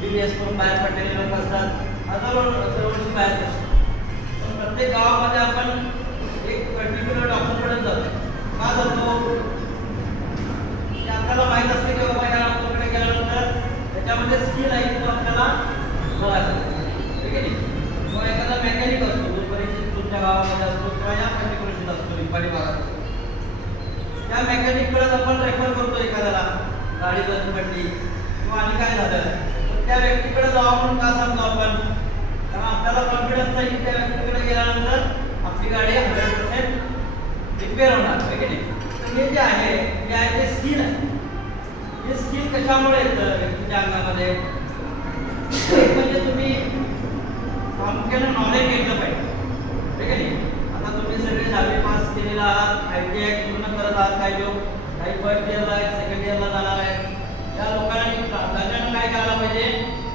MBBS करून बाहेर पडलेले लोक असतात, हजारो वर्ष बाहेर असतात. पण प्रत्येक गावामध्ये आपण एक पर्टिक्युलर डॉक्टरकडे जातो. का जातो? की आपल्याला माहीत असते की बाबा या डॉक्टरकडे गेल्यानंतर त्याच्यामध्ये स्किल आहे तो आपल्याला बघायचा, ठीक आहे. किंवा एखादा मेकॅनिक असतो जो परिचित तुमच्या गावामध्ये असतो किंवा या पर्टिक्युलर शेतात असतो, निपाणी भागात असतो, त्या मेकॅनिककडे आपण रेफर करतो एखाद्याला गाडी बंद पडली किंवा आणि काय झालं तर त्या व्यक्तीकडे जावं म्हणून का सांगतो आपण? कारण आपल्याला कॉन्फिडन्स आहे की त्या व्यक्तीकडे गेल्यानंतर आपली गाडी 100% रिपेअर होणार, आहे की नाही. तर हे जे आहे ते स्किल आहे. हे स्किल कशामुळे येतं व्यक्तीच्या अंगामध्ये? एक म्हणजे तुम्ही प्रामुख्याने नॉलेज घेतलं पाहिजे, ठीक आहे. आता तुम्ही सगळे 10वी पास केलेला आहात, ITI पूर्ण करत आहात, काही लोक काही फर्स्ट इयरला आहेत, सेकंड इयरला जाणार आहेत. या लोकांनी